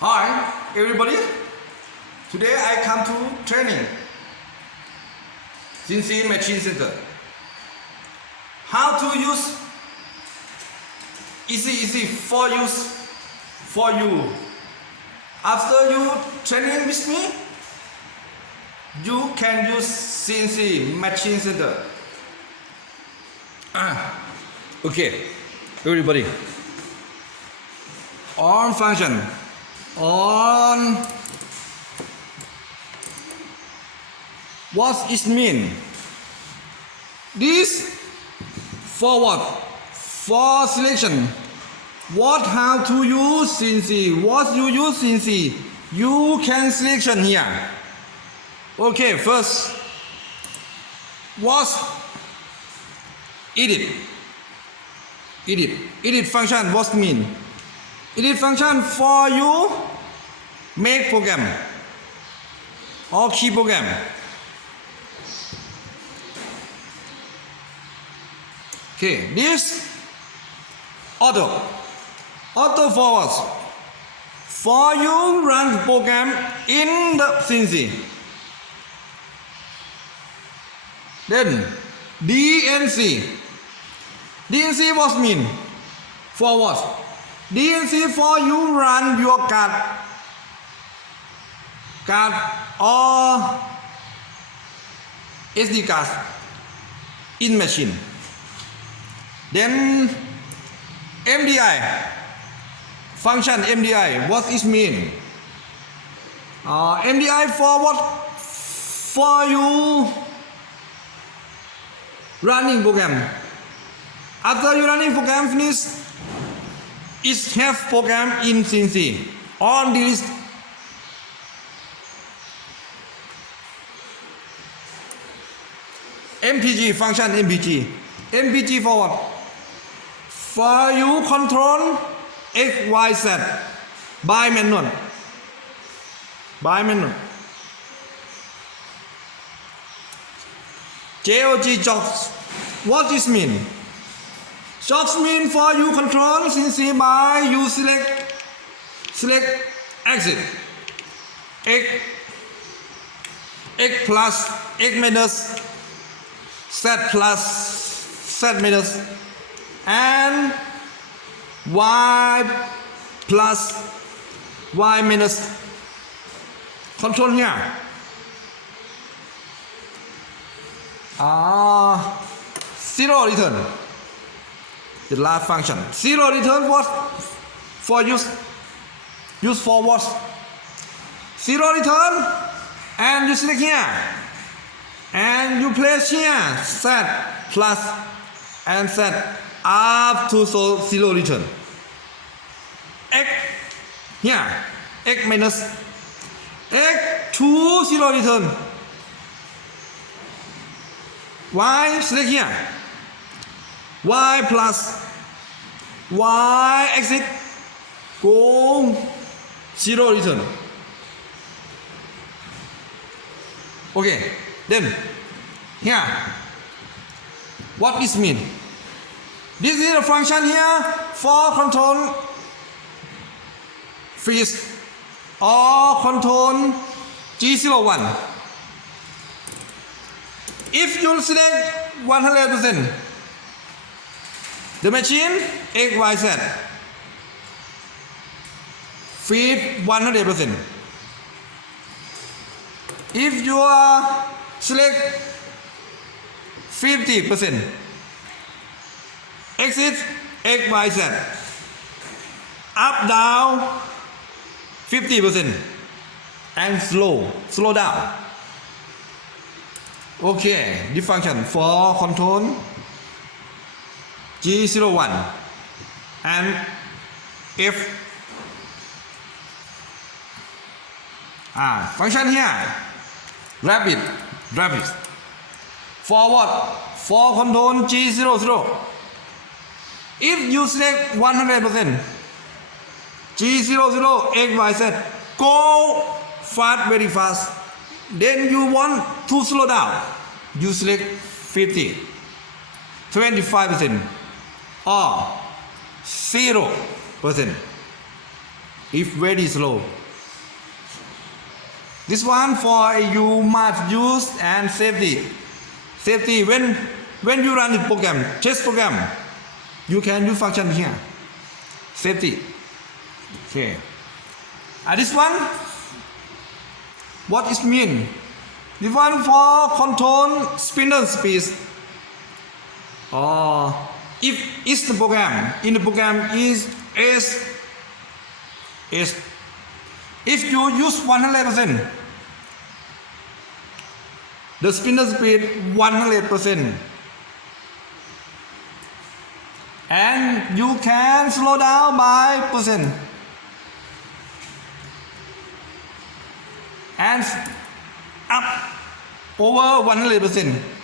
Hi everybody, today I come to training CNC Machine Center. How to use easy for use for you. After you training with me, you can use CNC Machine Center. Okay, everybody. On function. On what it mean? This forward for selection. What how to use CNC? What you use CNC? You can selection here. Okay, first what edit function. What mean? Edit function for you make program or key program. Okay, this auto forward for you run program in the CNC. Then DNC what mean? Forward. DNC for you run your card or SD card in machine. Then MDI function. MDI what it mean? MDI for what? For you running program. After you running program finish, it have program in CNC on this. MPG function. MPG forward for you control X, Y, Z by manual. JOG jobs. What this mean? Jobs mean for you control CNC by you select exit X plus X minus Z plus Z minus and Y plus Y minus. Control here. Zero return. The last function. Zero return what? For use for what? Zero return and you select here and you place here Z plus and Z up to zero return. X here X minus X to zero return. Y select here Y plus Y exit go zero return. Okay, then here what this mean? This is a function here for control freeze or control G01. If you select 100%, the machine X, Y, Z feed 100%. If you select 50%, exit X, Y, Z up down 50% and slow down. Okay, this function for control G01 and F. Function here rapid forward for control G00. If you select 100%, G00 X, Y, Z go fast, very fast. Then you want to slow down, you select 50, 25% or 0%. if very slow. This one for you must use and safety. Safety when you run the program, test program, you can use function here. Safety. Okay. This one, what it mean? This one for control spindle speed. Or if it's the program, in the program is S. If you use 100%, the spindle speed 100%, and you can slow down by percent, and up over 100%.